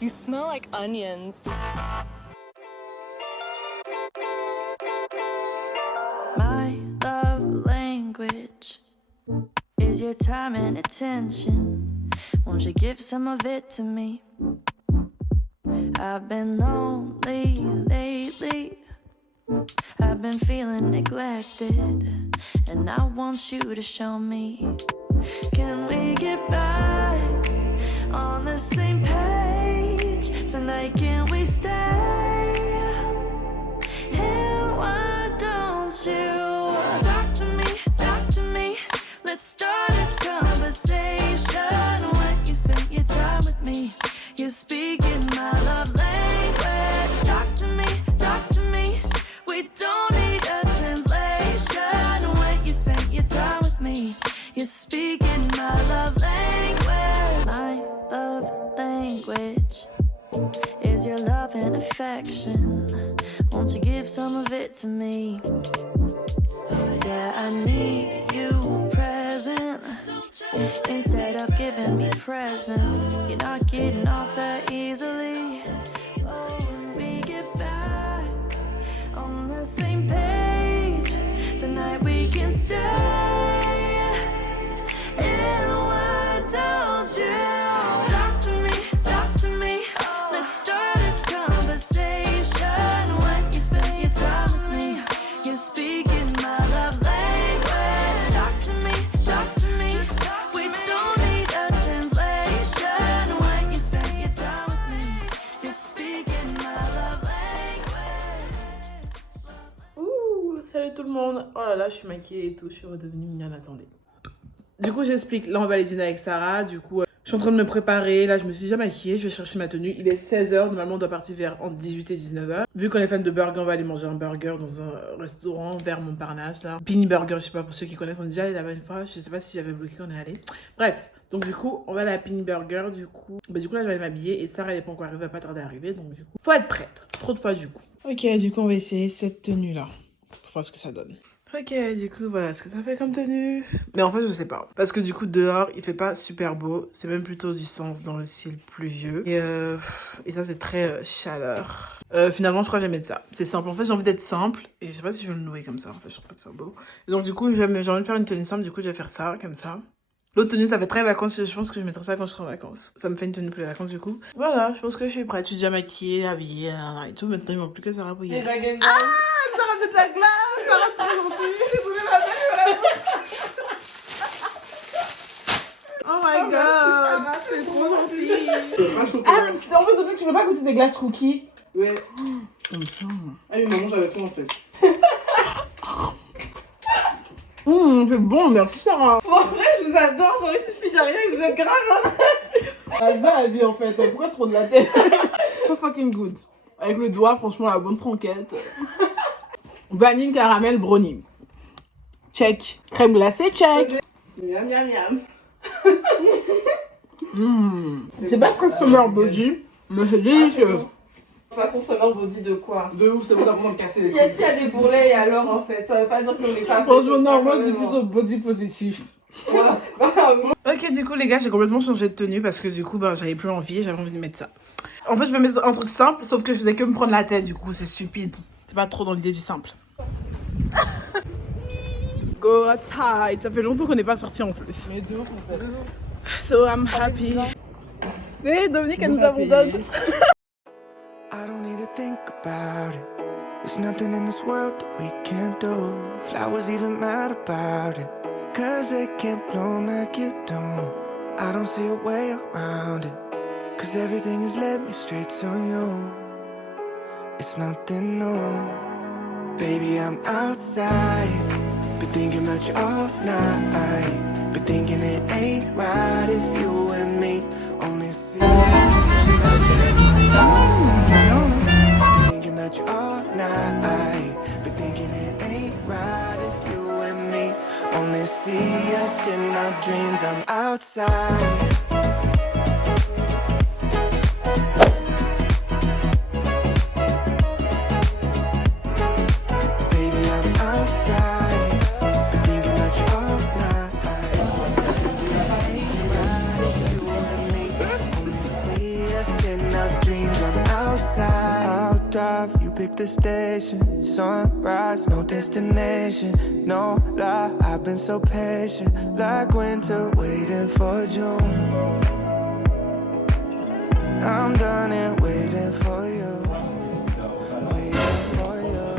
You smell like onions. My love language is your time and attention. Won't you give some of it to me? I've been lonely lately. I've been feeling neglected, and I want you to show me. Can we get back on the same page tonight? Can we stay? And why don't you talk to me? Let's start a conversation. When you spend your time with me, you're speaking my love language. Talk to me. We don't need a translation. When you spend your time with me, you're speaking my love language. My love language is your love and affection. Won't you give some of it to me? Yeah, I need you present instead of giving me presents. You're not getting off that easily. Oh, when we get back on the same page tonight, we can stay. And why don't you talk to me? Let's start a conversation. When you spend your time with me, you're speaking my love language. Talk to me. We don't need a translation. When you spend your time with me, you're speaking my love language. Ouh, salut tout le monde. Oh là là, je suis maquillée et tout, je suis redevenue mignonne, attendez. Du coup, j'explique. Là, on va aller dîner avec Sarah. Du coup, je suis en train de me préparer. Là, je me suis déjà maquillée. Je vais chercher ma tenue. Il est 16h. Normalement, on doit partir vers entre 18 et 19h. Vu qu'on est fan de burger, on va aller manger un burger dans un restaurant vers Montparnasse. Là. Pini Burger, je sais pas pour ceux qui connaissent. On est déjà allé là-bas une fois. Je sais pas si j'avais bloqué quand on est allé. Bref. Donc, du coup, on va aller à Pini Burger. Du coup, là, je vais aller m'habiller. Et Sarah, elle est pas encore arrivée. Elle va pas tarder à arriver. Donc, du coup, faut être prête. Trop de fois, du coup. Ok, du coup, on va essayer cette tenue-là. Pour voir ce que ça donne. Ok, du coup, voilà ce que ça fait comme tenue. Mais en fait, je sais pas. Parce que du coup, dehors, il fait pas super beau. C'est même plutôt du sens dans le ciel pluvieux. Et ça, c'est très chaleur. Finalement, je crois que je vais mettre ça. C'est simple. En fait, j'ai envie d'être simple. Et je sais pas si je vais le nouer comme ça. En fait, je trouve pas que ça beau. Et donc, du coup, j'ai envie de faire une tenue simple. Du coup, je vais faire ça, comme ça. L'autre tenue, ça fait très vacances. Je pense que je mettrai ça quand je serai en vacances. Ça me fait une tenue pour les vacances, du coup. Voilà, je pense que je suis prête. Je suis déjà maquillée, habillée, et tout. Maintenant, il manque plus que Sarah pour y aller. Ah, Sarah, c'est de la glace. Sarah, c'est trop gentil. Désolée, ma belle. Oh my god. C'est trop gentil. Ah, en fait, c'est que tu veux pas goûter des glaces cookies? Ouais. Comme ça. Ah oui, maman, j'avais faim en fait. C'est bon, merci Sarah. Bon, en vrai, je vous adore, j'aurais suffi de rien et vous êtes grave. Hasard la vie en fait, pourquoi se prendre la tête? So fucking good. Avec le doigt, franchement, la bonne franquette. Vanille, caramel, brownie. Check. Crème glacée, check. Miam, miam, miam. C'est pas très summer body, mais c'est délicieux. De toute façon, summer body de quoi? De ouf, c'est pour ça qu'on casser les Si il y a des bourrelets, et alors en fait, ça veut pas dire qu'on est pas. Franchement, non, moi c'est plutôt body positif. Voilà. Ok, du coup, les gars, j'ai complètement changé de tenue parce que du coup, j'avais plus envie, j'avais envie de mettre ça. En fait, je vais mettre un truc simple, sauf que je faisais que me prendre la tête, du coup, c'est stupide. C'est pas trop dans l'idée du simple. Go outside, ça fait longtemps qu'on n'est pas sortis en plus. Mais de ouf en fait. So I'm happy. Mais Dominique, elle nous abandonne. I don't need to think about it. There's nothing in this world that we can't do. Flowers even mad about it, 'cause they can't bloom like you don't. I don't see a way around it, 'cause everything has led me straight to you. It's nothing new. Baby, I'm outside, been thinking about you all night. Been thinking it ain't right if you and me only see. Thinking about you all night, but thinking it ain't right if you and me only see us in our dreams. I'm outside. Baby, I'm outside, so thinking about you all night. Thinking it ain't right if you and me only see us in our drive, you pick the station. Sunrise, no destination, no lie. I've been so patient, like winter waiting for June. I'm done and waiting for you, waiting for you.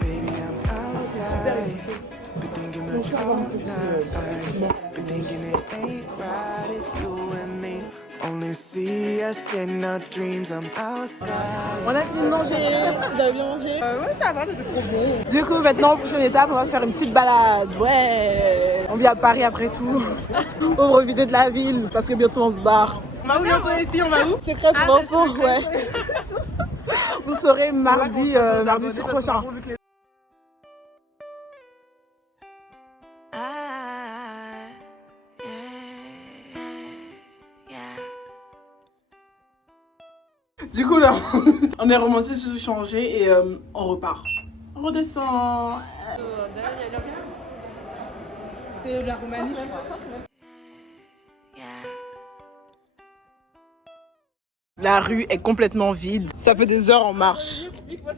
Baby, I'm outside, been thinking about you all night. Been thinking it ain't right if you and me only see us in our dreams. I'm outside. On a fini de manger, vous avez bien mangé? Ouais, ça va, c'était trop bon. Du coup, maintenant, prochaine étape, on va faire une petite balade. Ouais, on vit à Paris après tout. On va profiter de la ville parce que bientôt on se barre. On va où bientôt les filles? On va où? Secret pour l'instant, ouais. Vous saurez mardi prochain. Du coup là, on est remonté, se changer et on repart. On redescend. C'est la Roumanie, je crois. La rue est complètement vide. Ça fait des heures en marche. Ça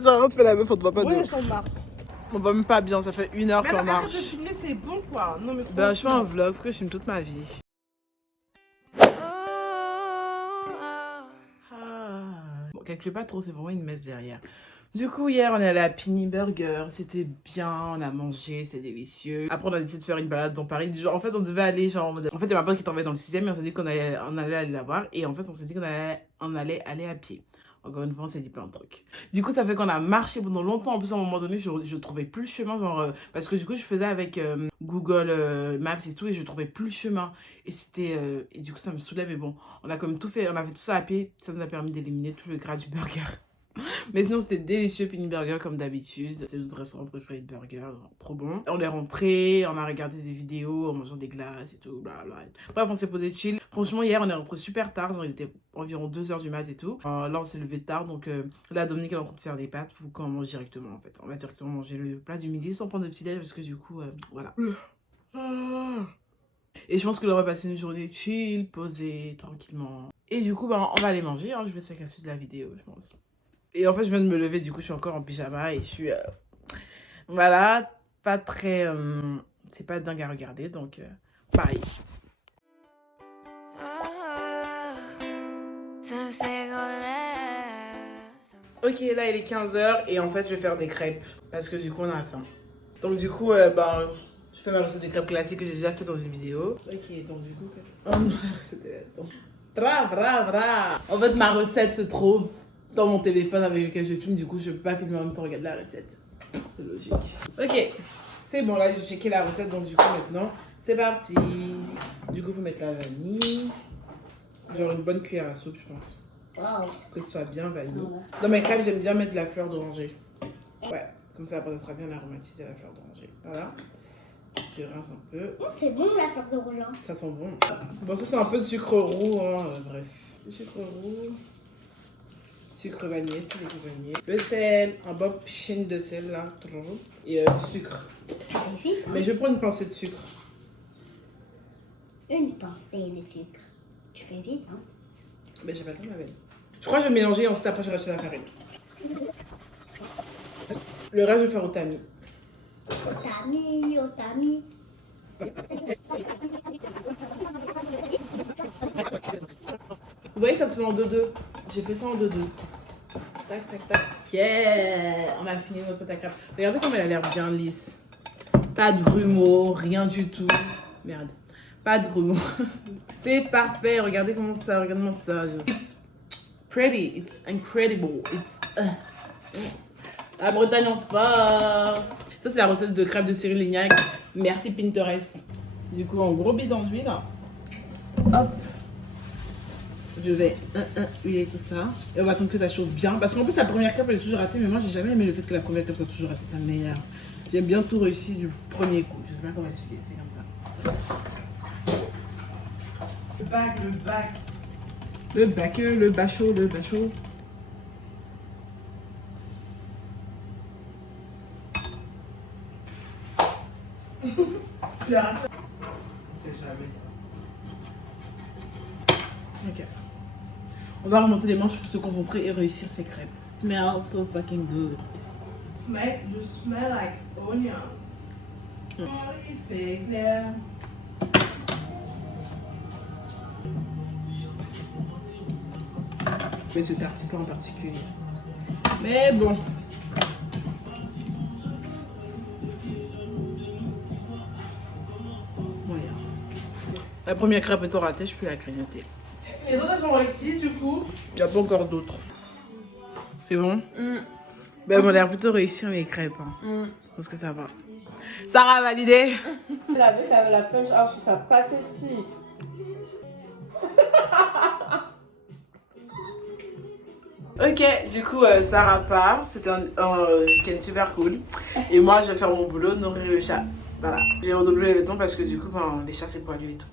sert à rien de faire la meuf, on te voit pas de. On va même pas bien, ça fait 1 heure qu'on marche. C'est bon quoi. Non, mais Ben, je fais un vlog que je filme toute ma vie. Bon, calculez pas trop, c'est vraiment une messe derrière. Du coup, hier, on est allé à Pini Burger. C'était bien, on a mangé, c'est délicieux. Après, on a décidé de faire une balade dans Paris. Genre, en fait, on devait aller, genre... En fait, il y a ma pote qui travaillait dans le 6e et on s'est dit qu'on allait aller la voir. Et en fait, on s'est dit qu'on allait aller à pied. Encore une fois, on s'est dit plein de trucs. Du coup, ça fait qu'on a marché pendant longtemps. En plus, à un moment donné, je trouvais plus le chemin. Genre, parce que du coup, je faisais avec Google Maps et tout. Et je trouvais plus le chemin. Et c'était... et du coup, ça me saoulait. Mais bon, on a comme tout fait. On a fait tout ça à pied. Ça nous a permis d'éliminer tout le gras du burger. Mais sinon, c'était délicieux, Pini Burger, comme d'habitude. C'est notre restaurant préféré de burger. Trop bon. On est rentré, on a regardé des vidéos en mangeant des glaces et tout. Blablabla. Bref, on s'est posé chill. Franchement, hier, on est rentré super tard. Genre, il était environ 2h du mat et tout. Là, on s'est levé tard. Donc, là, Dominique est en train de faire des pâtes pour qu'on mange directement, en fait. On va directement manger le plat du midi sans prendre de petit-déj parce que du coup, voilà. Et je pense que là, on va passer une journée chill, posée, tranquillement. Et du coup, on va aller manger. Hein. Je vais essayer la suite de la vidéo, je pense. Et en fait, je viens de me lever, du coup, je suis encore en pyjama et je suis... voilà, pas très... c'est pas dingue à regarder, donc pareil. Ok, là, il est 15h et en fait, je vais faire des crêpes parce que du coup, on a faim. Donc du coup, je fais ma recette de crêpes classique que j'ai déjà fait dans une vidéo. Ok, donc du coup... Oh non, la recette est là-dedans. Bra. En fait, ma recette se trouve dans mon téléphone avec lequel je filme, du coup je peux pas filmer en même temps regarder la recette. C'est logique. Ok, c'est bon, là j'ai checké la recette, donc du coup maintenant c'est parti. Du coup faut mettre la vanille, genre une bonne cuillère à soupe je pense. Wow. Que ce soit bien vanille. Dans mes crêpes j'aime bien mettre de la fleur d'oranger. Ouais, comme ça après ça sera bien aromatisé la fleur d'oranger. Voilà. Je rince un peu. C'est bon la fleur d'oranger. Ça sent bon. Bon ça c'est un peu de sucre roux, hein, bref. Le sucre roux. Sucre vanillé, tous les goûts vanillés. Le sel, un bon chine de sel là, toujours. Et du sucre. Mais je prends une pincée de sucre. Une pincée de sucre. Tu fais vite, hein? Mais j'ai pas le temps, ma belle. Je crois que je vais mélanger et ensuite après je rachète la farine. Le reste, je vais faire au tamis. Au tamis. Vous voyez, ça se fait en 2-2. J'ai fait ça en 2-2. Tac, tac, tac. Yeah! On a fini notre pâte à crêpes. Regardez comme elle a l'air bien lisse. Pas de grumeaux, rien du tout. Merde. Pas de grumeaux. C'est parfait. Regardez comment ça. Regardez-moi ça. It's pretty. It's incredible. It's... La Bretagne en force. Ça, c'est la recette de crêpes de Cyril Lignac. Merci Pinterest. Du coup, en gros bidon d'huile. Hop. Je vais huiler tout ça. Et on va attendre que ça chauffe bien. Parce qu'en plus, la première crêpe, elle est toujours ratée. Mais moi, j'ai jamais aimé le fait que la première crêpe soit toujours ratée. Ça m'énerve. J'aime bien tout réussi du premier coup. Je sais pas comment expliquer. C'est comme ça. Le bachot. Tu l'as raté. On sait jamais. Ok. On va remonter les manches pour se concentrer et réussir ces crêpes. Smell so fucking good. You smell like onions. Magnifique, Claire. Mais cet artisan en particulier. Mais bon. Moyen. La première crêpe est ratée, je peux la grignoter. Les autres sont ici, du coup. Il n'y a pas encore d'autres. C'est bon? Ben, on a l'air plutôt réussir mes crêpes. Hein. Parce que ça va. Sarah a validé. La meuf avait la punch out sur sa pathétique. Ok, du coup, Sarah part. C'était un week-end super cool. Et moi, je vais faire mon boulot, nourrir le chat. Voilà. J'ai redoublé les vêtements parce que du coup, les chats, c'est poilu et tout.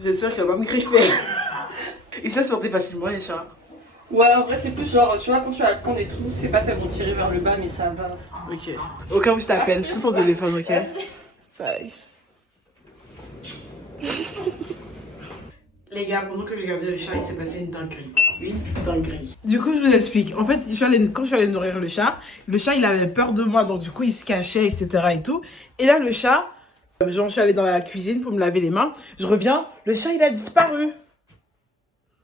J'espère qu'elle va me griffer. Ils se porter facilement, les chats. Ouais, en vrai, c'est plus genre, tu vois, quand tu vas le prendre et tout, c'est pas tellement tiré vers le bas, mais ça va. Ok. Au cas où je t'appelle, sur ton téléphone, ok? Bye. Les gars, pendant que je regardais le chat, il s'est passé une dinguerie. Une dinguerie. Du coup, je vous explique. En fait, quand je suis allée nourrir le chat, il avait peur de moi, donc du coup, il se cachait, etc. et tout. Et là, le chat, genre, je suis allée dans la cuisine pour me laver les mains. Je reviens, le chat, il a disparu.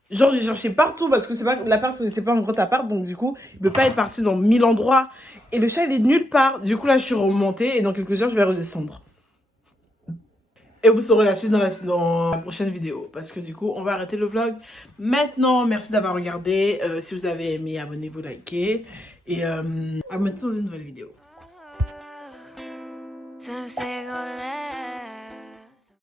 Genre, j'ai cherché partout parce que l'appart, c'est pas un gros appart, donc du coup, il peut pas être parti dans 1000 endroits. Et le chat, il est nulle part. Du coup, là, je suis remontée et dans quelques heures, je vais redescendre. Et vous saurez la suite dans la prochaine vidéo. Parce que du coup, on va arrêter le vlog maintenant. Merci d'avoir regardé. Si vous avez aimé, abonnez-vous, likez. Et à bientôt dans une nouvelle vidéo. Some say go left.